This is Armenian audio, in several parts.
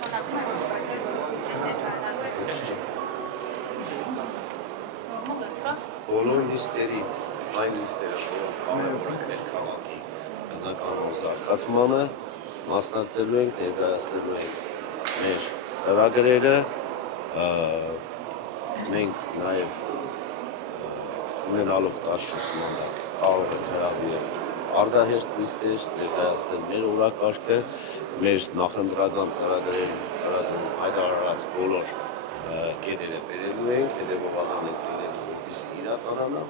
նշանակում է, որ այսօր որպես ներկայանալու է բոլոր նիստերի, այն նիստերը, որոնք կարևոր են մեր քաղաքի բնականոն զարգացմանը, մասնակցելու ենք, ներկայացնելու ենք մեր ծրագրերը, մենք նաև ունենալով 14 մանդատ կարող ենք հրավիրել արտահերթ նիստեր, ներկայացնել մեր օրակարգը, մեր նախընտրական ծրագրերում հայտարարած բոլոր կետերը բերելու ենք, հետևողական ենք դերելու, որպեսզի իրականանա,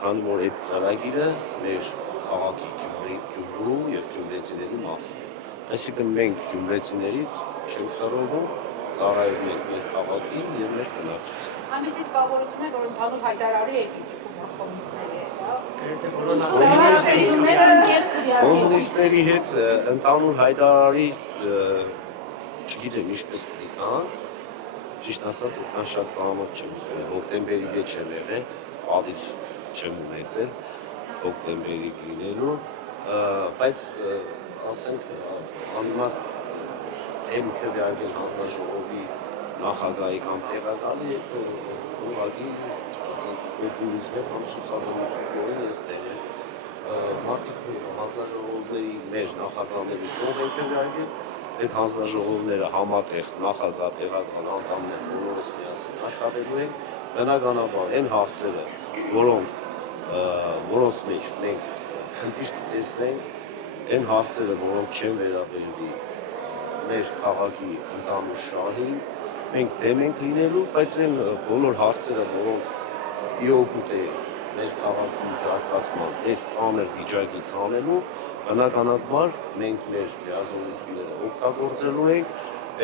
քանի որ այդ ծրագիրը մեր քաղաքի Գյումրու եւ գյումրեցիների մասին է։ Այսինքն մենք գյումրեցիներից չենք խռովում, ծառայում ենք մեր քաղաքին եւ մեր բնակչությանը։ Այնպիսի տպավորություններ, որ ընդհանուր հայտարարի եք Կոմունիստների հետ ընդհանուր հայտարարի չգիտեմ ինչպես պիտան, ճիշտ ասած այդքան շատ ծանոթ չեմ, հոկտեմբերի հետ չեմ եղել, ադիվ չեմ ունեցել հոկտեմբերի լինելու, բայց ասենք անիմաստ դեմ քվեարկել հանձնաժողովի նախագահի կամ տեղակալի հետ ուղղակի պոպուլիզմը կամ ցուցաբերությունների էստեր է մարդիկ հանձնաժողովների մեր նախագահների կողմ են քվեարկել, այդ հանձնաժողովները համատեղ նախագահ տեղական անդամներ բոլորս միասին աշխատելու են, բնականաբար այն հարցերը, որոնց մեջ մենք խնդիր կտեսնենք, այն հարցերը, որոնք չեն վերաբերվի մեր քաղաքի ընդհանուր շահին, մենք դեմ ենք լինելու, բայց այն բոլոր հարցերը, որոնք իօգուտ է մեր քաղաքի զարգացման, այս ծանր վիճակից հանելու, բնականաբար մենք մեր լիազորությունները օգտագործելու ենք,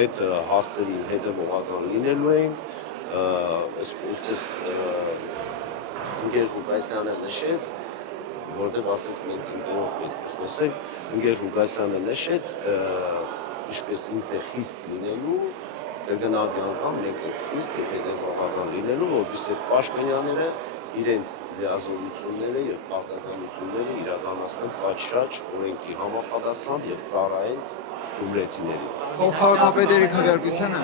այդ հարցերին հետևողական լինելու ենք, ինչպես ընկեր Ղուկասյանը նշեց, որտեղ ասեց մենք ինքներով պետք է խոսենք, ընկեր Ղուկասյանը նշեց, ինչպես ինքն է խիստ լինելու, կգնալի անգամ մենք ենք խիստ և հետևողական լինելու, որպեսզի պաշտոնյաները իրենց լիազորությունները և պարտականությունները իրականացնեն պատշաճ օրենքի համապատասխան և ծառայեն գյումրեցիներին։ Ով քաղաքապետերի քվեարկությանը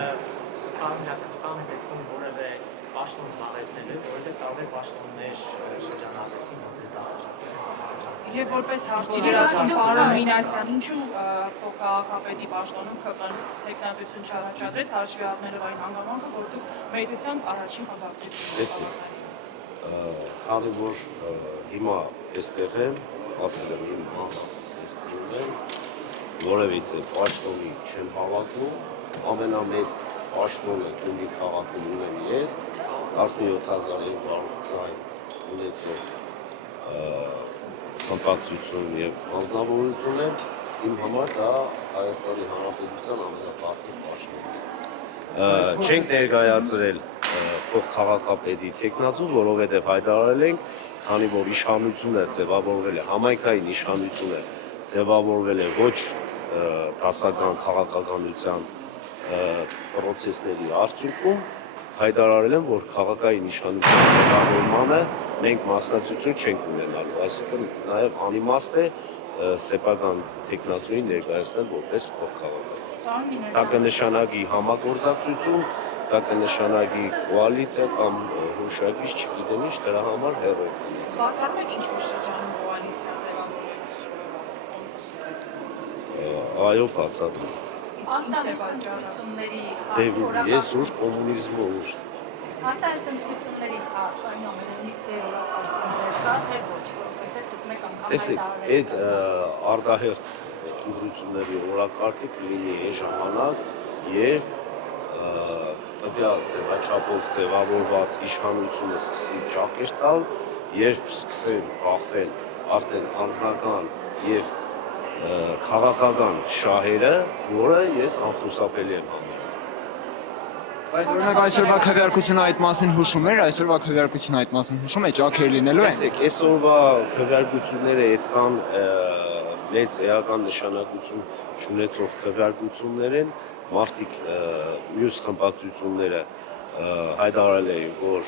պաշտոն զբաղեցնել է, որովհետև տարբեր պաշտոններ շրջանառվեցին ոնց Եվ որպես հարցի լրացում պարոն Մինասյան, ինչու քաղաքապետի պաշտոնում ԿՊ-ն տեխնատություն չառաջադրեց, հաշվի առնելով այն հանգամանքը, որ դուք մեծությամբ առաջին խմբակցություն քանի որ հիմա այստեղ եմ, ասել եմ իմ անդամստերծնում եմ, որևիցե պաշտոնի չեմ հավակնում, ամենամեծ պաշտոնը Գյումրի քաղաքում ունեմ ես, 17,200 ձայն ունեցող խմբակցություն և անձնավորություն եմ, իմ համար դա Հայաստանի Հանրապետության ամենաբարձր պաշտոնն է։ Չենք ներկայացրել փոխքաղաքապետի թեկնածու, որովհետև հայտարարել ենք, քանի որ իշխանությունը ձևավորվել է, համայնքային իշխանությունը ձևավորվել է ոչ դասական քաղաքականության պրոցեսների արդյունքում, հայտարարել եմ, որ քաղաքային իշխանության ձևավորմանը մենք մասնակցություն չենք ունենալու, այսինքն նաև անիմաստ է սեփական թեկնածուին ներկայացնել որպես փոխքաղաքական։ Դա կնշանակի համագործակցություն, դա կնշանակի կոալիցիա կամ հուշագիծ, չգիտեմ ինչ, դրա համար հեռու ենք լինելու։ Բացառում եք ինչ-որ շրջանում կոալիցիա ձևավորել։ Այո, բացառում եմ։ Ես ուր կոմունիզմը ուր։ Արտահայտ ընտրությունների հարցային ամենևնից ձեր օրակարգում կա, թե ոչ, որովհետև դուք մեկ անգամ այդ արտահերթ ընտրությունների օրակարգը կլինի այն ժամանակ, երբ տվյալ ձևաչափով ձևավորված իշխանությունը սկսի ճակեր տալ, երբ սկսեն բախվել արդեն անձնական և քաղաքական շահերը, որը ես անխուսափելի եմ համարում։ Բայց օրինակ այսօրվա քվեարկությունը այդ մասին հուշում էր, այսօրվա քվեարկությունը այդ մասին հուշում է, ճաքեր լինելու են։ Տեսեք, այսօրվա քվեարկությունները այդքան մեծ էական նշանակություն չունեցող քվեարկություններ են, մարդիկ մյուս խմբակցությունները հայտարարել էին, որ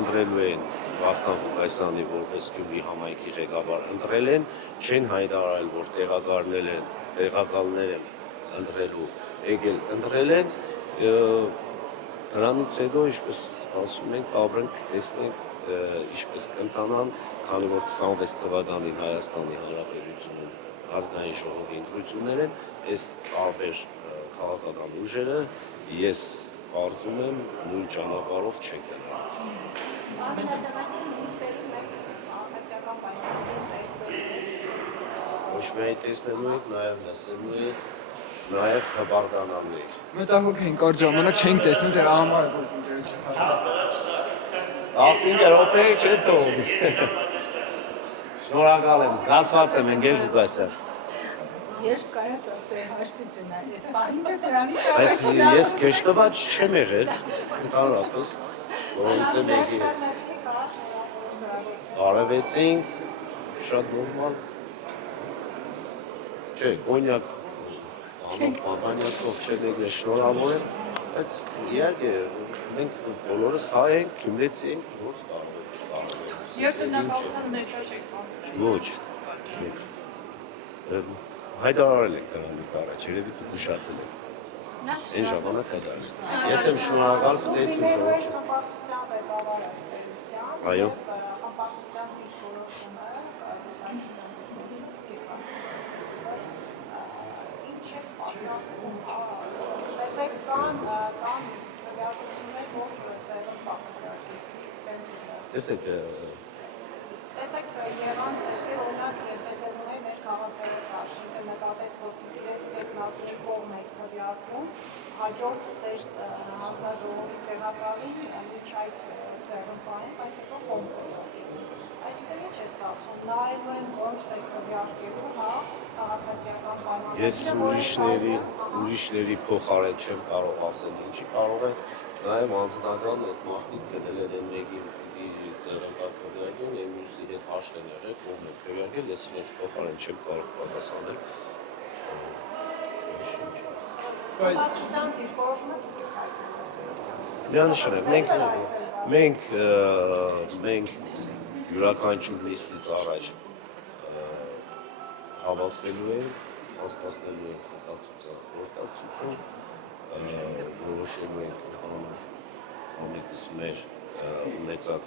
ընտրելու են Վարդան Ղուկասյանի որպես Գյումրի համայնքի ղեկավար ընտրել են, չեն հայտարարել, որ տեղակալներ են ընտրելու, եկել ընտրել են, դրանից հետո, ինչպես ասում ենք, ապրենք, տեսնենք, ինչպես կընտանան, քանի որ 26 թվականին Հայաստանի Հանրապետությունում ազգային ժողովի ընտրություններ են, այս տարբեր քաղաքական ուժերը ես կարծում եմ նույն ճանապարհով չեն գնա։ Ոչ միայն տեսնելու եք, նաև լսելու եք, նաև հպարտանալու եք։ Մտահոգ ենք առ ժամանակ չենք տեսնում դրա համար է գործընկերոջս հասցրել։ 15 րոպե չէ թողում։ Շնորհակալ եմ, զգացված եմ ընկեր Ղուկասյան։ Երբ կայացած է հաշտի ծնան, ես պահին դրանի Բայց ես քեշտված չեմ եղել, ընդհանրապես, որոնց է մեկի արևեցինք, շատ նորմալ, չէ, կոնյակ, բանյակով չեն եկնել, շնորհավոր եմ, բայց իհարկե, մենք բոլորս հայ ենք, գյումրեցի ենք, ոնց կարող Երբ հննակալությանը ներկա չեք պահում։ Ոչ, հայտարարել ենք դրանից առաջ, երևի դուք ուշացել եք, այն ժամանակ հայտարարել։ Ես եմ շնորհակալ ստեղծու ժողովրդի։ Հպարտության ղեկավար ըստերության Այո։ հպարտության դիրքորոշումը ինչ է պատրաստվում տեսեք կան քվեարկություններ որ ծերուն պատկերակեցի Տեսեք, եղան տեսքի օրինակ ես հետևում եմ մեր քաղաքների կարշիքը նկատեց որ իրենց տեխնացու կողմ եք քվեարկում հաջորդ ձեր հանձնաժողովի տեղակալին միջ այդ ծերուն պահին բայց հետո կոմպրոմիս այսինքն ինչ է ստացվում նայելու են ոնց է քվեարկելու հա քաղաքացիական պայմանները ես ուրիշների փոխարեն չեմ կարող ասել ինչի կարող է նաև անձնական այդ մարդիկ գտել են մեկի ծերնդակ քվեարկել եւ մյուսի հետ հաշտ են եղել կողմ են քվեարկել ես իրենց փոխարեն չեմ կարող պատասխանել հպարտության դիրքորոշումը դուք եք հայտնել միանշանակ մենք յուրաքանչյուր նիստից առաջ հավաքվելու ենք հասկացնելու ենք խորհրդակցություն որոշելու ենք ընդհանուր ամենից մեր ունեցած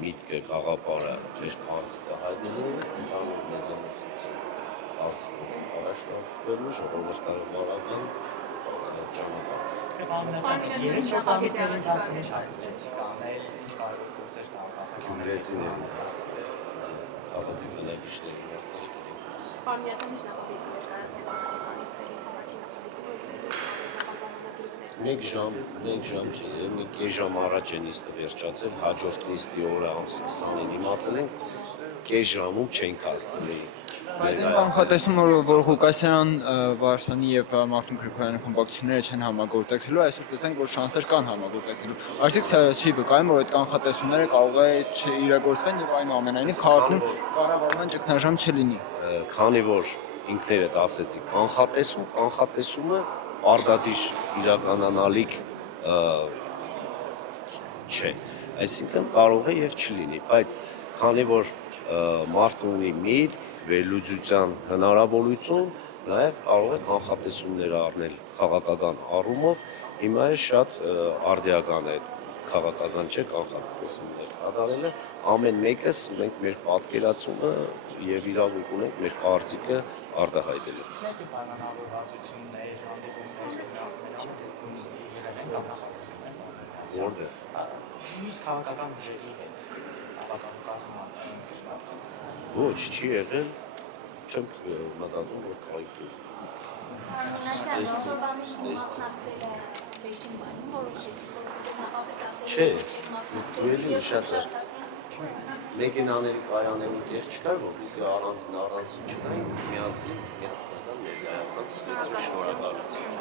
միտքը գաղափարը մեր արծիքը հայտնելու ընդհանուր մեծամասնություն արծիքը առաջնորդվելու ժողովրդավարական ճանապարհ Երեք ամիսների ընթացքում ինչ հասցրեցիք անել, ինչ կարևոր գործեր կարողացաք անել։ Գյումրեցիների քաղաքի բնակիչների ներծրիկ դեպքից Պարմիազան ինչ նախագիծ ներկայացնել առաջին առաջին Մեկ ժամ չի, մի կես ժամ առաջ է նիստը վերջացել, հաջորդ նիստի օրը ամսի 20-ին իմացել ենք, կես ժամում չենք հասցնի։ Բայց այն կանխատեսում որ Ղուկասյան, Վարդանի եւ Մարտուն Գրիգորյանի խմբակցությունները չեն համագործակցելու, այսօր տեսանք որ շանսեր կան համագործակցելու։ Արդյոք սա չի վկայում որ այդ կանխատեսումները կարող է չիրագործվեն եւ այնուամենայնիվ քաղաքում կառավարման ճգնաժամ չլինի։ Քանի որ ինքներդ ասեցիք կանխատեսումը արդադիր իրականանալիք չէ, այսինքն կարող է եւ չլինի, բայց քանի որ մարդը ունի միտք, վերլուծության հնարավորություն, նաև կարող է կանխատեսումներ առնել քաղաքական առումով, հիմա է շատ արդիական է քաղաքական չէ կանխատեսումներ կատարելը, ամեն մեկս ունենք մեր պատկերացումը եւ իրավունք ունենք մեր կարծիքը արտահայտելու։ Իսկ պայմանավորվածություններ, հանդիպումներ, դեպքում եղել են կամ նախատեսել են։ Որտե՞ղ։ Մյուս քաղաքական ուժերի հետ հավաքական կազմման ընդգրկված։ Ոչ, չի եղել, չեմ մտածում, որ կարելի Չէ, դու ուշացար։ Մեքենաների կայանների տեղ չկար, որպեսզի առանձին չնային, միասնական ներկայացած, շնորհակալություն։